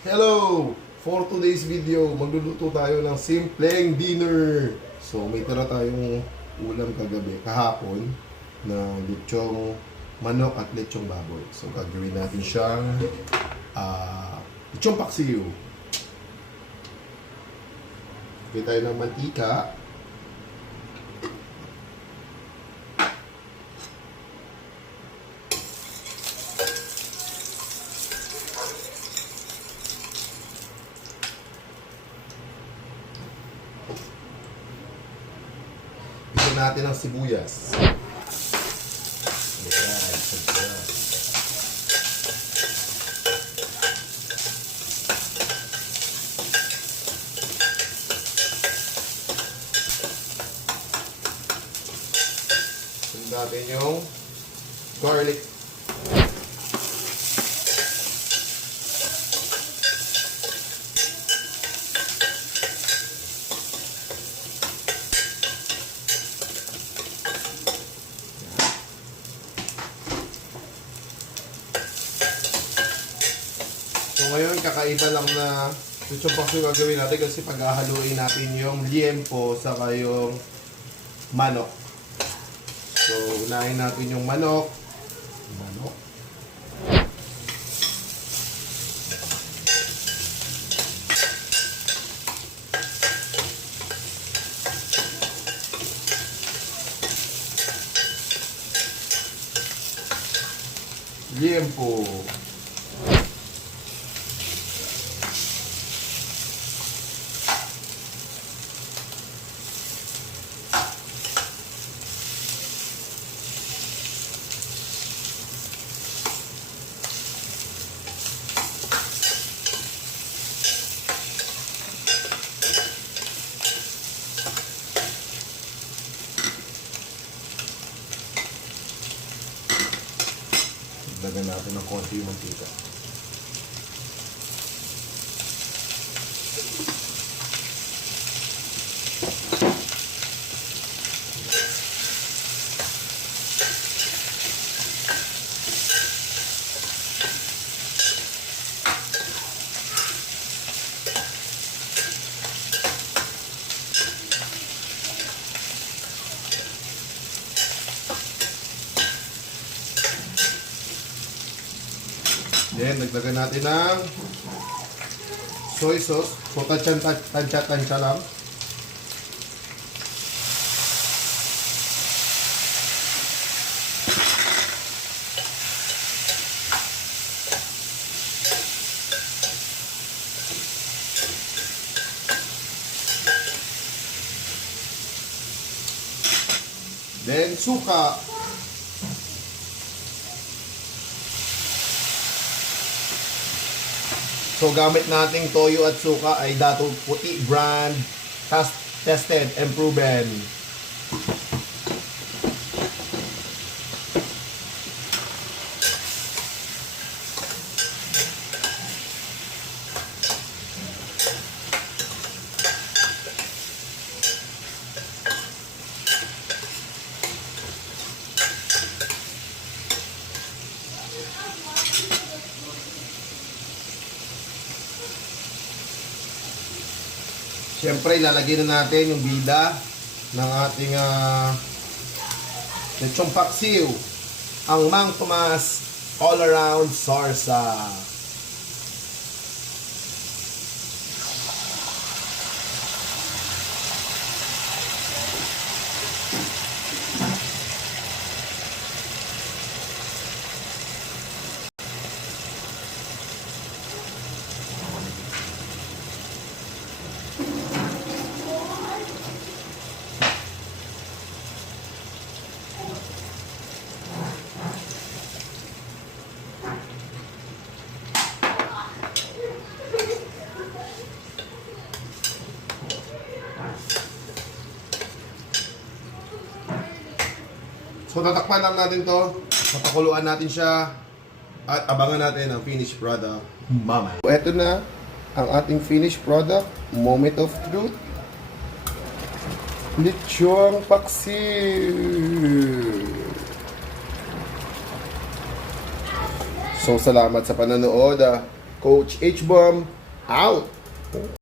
Hello! For today's video, magluluto tayo ng simpleng dinner. So, may tira tayong ulam kahapon na lechong manok at lechong baboy. So, gagawin natin siyang lechong paksiw. Gagawin tayo ng mantika. Ito natin ang sibuyas. Ayan, sibuyas. Ito natin yung garlic. So ngayon, kakaiba lang na lechong paksiw gagawin natin kasi paghahaluin natin yung liempo saka yung manok. So, unahin natin yung manok. Manok. Liempo. Lagyan natin ng konti yung mantika. Then, nagdagan natin ng soy sauce. So, tansya lang. Then, suka. So, gamit nating toyo at suka ay Dato Puti brand, tested and proven. Siyempre, ilalagay na natin yung bida ng ating lechong paksiw, ang Mang Tomas All Around Sarsa. So, tatakpan lang natin to. Papakuluan natin siya. At abangan natin ang finished product. Mamay. So, eto na ang ating finished product. Moment of truth. Lechong paksiw. So, salamat sa panonood. Coach H-Bomb, out!